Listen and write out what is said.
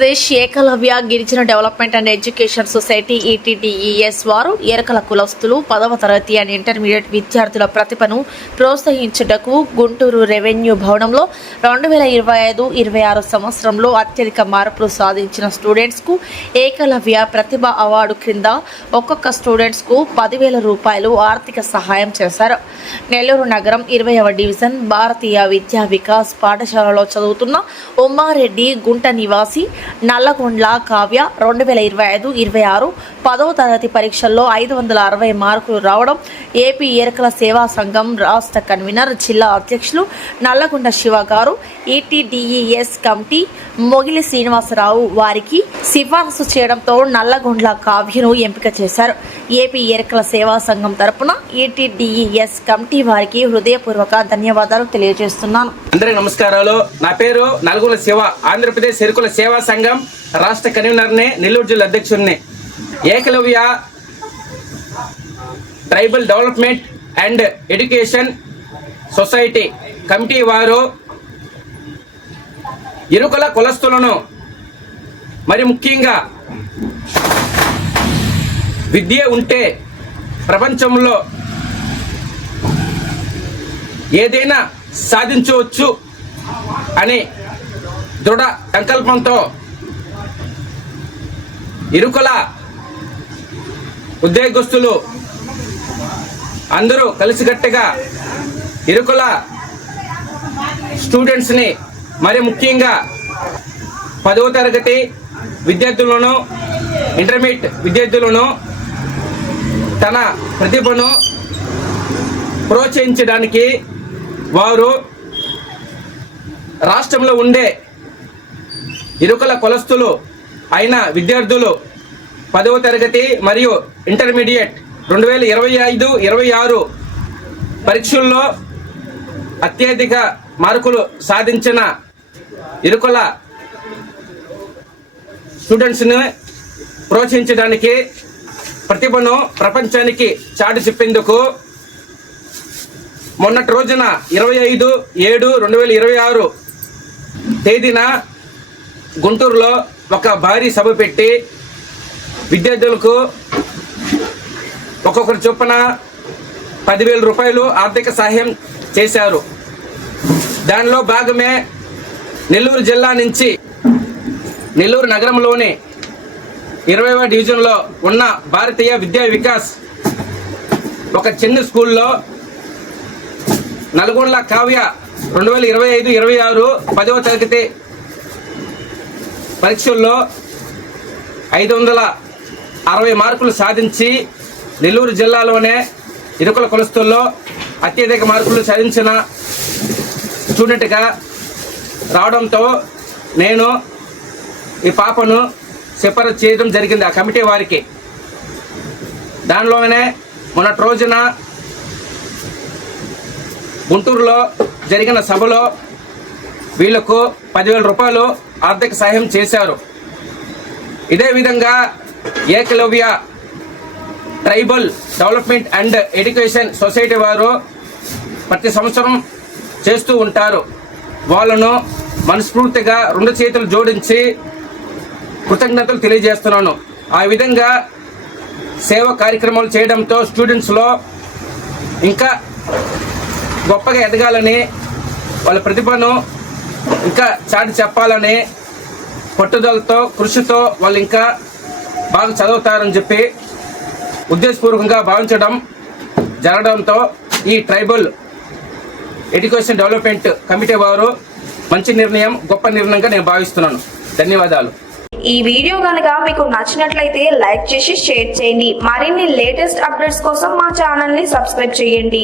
ఆంధ్రప్రదేశ్ ఏకలవ్య గిరిజన development and education society ఈటీడీఈఎస్ వారు ఎరకల కులస్తులు 10వ తరగతి అండ్ ఇంటర్మీడియట్ విద్యార్థుల ప్రతిభను ప్రోత్సహించుటకు గుంటూరు రెవెన్యూ భవనంలో 2025-26 సంవత్సరంలో అత్యధిక మార్కులు సాధించిన స్టూడెంట్స్కు ఏకలవ్య ప్రతిభ అవార్డు క్రింద ఒక్కొక్క స్టూడెంట్స్కు 10,000 రూపాయలు ఆర్థిక సహాయం చేశారు. నెల్లూరు నగరం 20వ డివిజన్ భారతీయ విద్యా వికాస్ పాఠశాలలో చదువుతున్న ఉమ్మారెడ్డి గుంట నివాసి నల్లగొండ్ల కావ్య 2025-26 10వ తరగతి పరీక్షల్లో 560 మార్కులు రావడం ఏపీ ఎరకల సేవా సంఘం రాష్ట్ర కన్వీనర్ జిల్లా అధ్యక్షులు నల్లగొండ శివ గారు, ఈటీడీఈఎస్ కమిటీ మొగిలి శ్రీనివాసరావు వారికి సిఫారసు చేయడంతో నల్లగొండ్ల కావ్యను ఎంపిక చేశారు. ఏపీ ఎరకల సేవా సంఘం తరపున ఈటీడీఈఎస్ కమిటీ వారికి హృదయపూర్వక ధన్యవాదాలు తెలియజేస్తున్నాను. అందరికీ నమస్కారాలు. నా పేరు నల్గొండ శివ, ఆంధ్రప్రదేశ్ ఎరుకుల సేవా సంఘం రాష్ట్ర కన్వీనర్ని, నెల్లూరు జిల్లా అధ్యక్షుడిని. Ekalavya tribal development and education society committee వారు ఎరుకల కులస్తులను, మరి ముఖ్యంగా విద్య ఉంటే ప్రపంచంలో ఏదైనా సాధించవచ్చు అని దృఢ సంకల్పంతో ఇరుకుల ఉద్యోగస్తులు అందరూ కలిసికట్టుగా ఇరుకుల స్టూడెంట్స్ని, మరి ముఖ్యంగా 10వ తరగతి విద్యార్థులను, ఇంటర్మీడియట్ విద్యార్థులను తన ప్రతిభను ప్రోత్సహించడానికి వారు రాష్ట్రంలో ఉండే ఇరుకుల కులస్తులు అయిన విద్యార్థులు 10వ తరగతి మరియు ఇంటర్మీడియట్ 2025-26 పరీక్షల్లో అత్యధిక మార్కులు సాధించిన ఇరుకుల స్టూడెంట్స్ని ప్రోత్సహించడానికి, ప్రతిభను ప్రపంచానికి చాటి చెప్పేందుకు మొన్నటి రోజున 25/7/2026 తేదీన గుంటూరులో ఒక భారీ సభ పెట్టి విద్యార్థులకు ఒక్కొక్కరి చొప్పున 10,000 రూపాయలు ఆర్థిక సహాయం చేశారు. దానిలో భాగమే నెల్లూరు జిల్లా నుంచి నెల్లూరు నగరంలోని 20వ డివిజన్లో ఉన్న భారతీయ విద్యా వికాస్ ఒక చిన్న స్కూల్లో నల్గొండ్ల కావ్య 2025-26 10వ తరగతి పరీక్షల్లో 560 మార్కులు సాధించి నెల్లూరు జిల్లాలోనే ఇరుకుల కులస్తుల్లో అత్యధిక మార్కులు సాధించిన స్టూడెంట్గా రావడంతో నేను ఈ పాపను సిఫారసు చేయడం జరిగింది ఆ కమిటీ వారికి. దానిలోనే మొన్నటి రోజున గుంటూరులో జరిగిన సభలో వీళ్లకు 10,000 రూపాయలు ఆర్థిక సహాయం చేశారు. ఇదే విధంగా Ekalavya tribal development and education society వారు ప్రతి సంవత్సరం చేస్తూ ఉంటారు. వాళ్ళను మనస్ఫూర్తిగా 2 చేతులు జోడించి కృతజ్ఞతలు తెలియజేస్తున్నాను. ఆ విధంగా సేవా కార్యక్రమాలు చేయడంతో స్టూడెంట్స్లో ఇంకా గొప్పగా ఎదగాలని, వాళ్ళ ప్రతిభను ఇంకా చాటి చెప్పాలని పట్టుదలతో, కృషితో వాళ్ళు ఇంకా బాగా చదువుతారని చెప్పి ఉద్దేశపూర్వకంగా భావించడం జరగడంతో ఈ ట్రైబల్ ఎడ్యుకేషన్ డెవలప్మెంట్ కమిటీ వారు మంచి నిర్ణయం, గొప్ప నిర్ణయంగా నేను భావిస్తున్నాను. ధన్యవాదాలు. ఈ వీడియో కనుక మీకు నచ్చినట్లయితే లైక్ చేసి షేర్ చేయండి. మరిన్ని లేటెస్ట్ అప్డేట్స్ కోసం మా ఛానల్ ని సబ్స్క్రైబ్ చేయండి.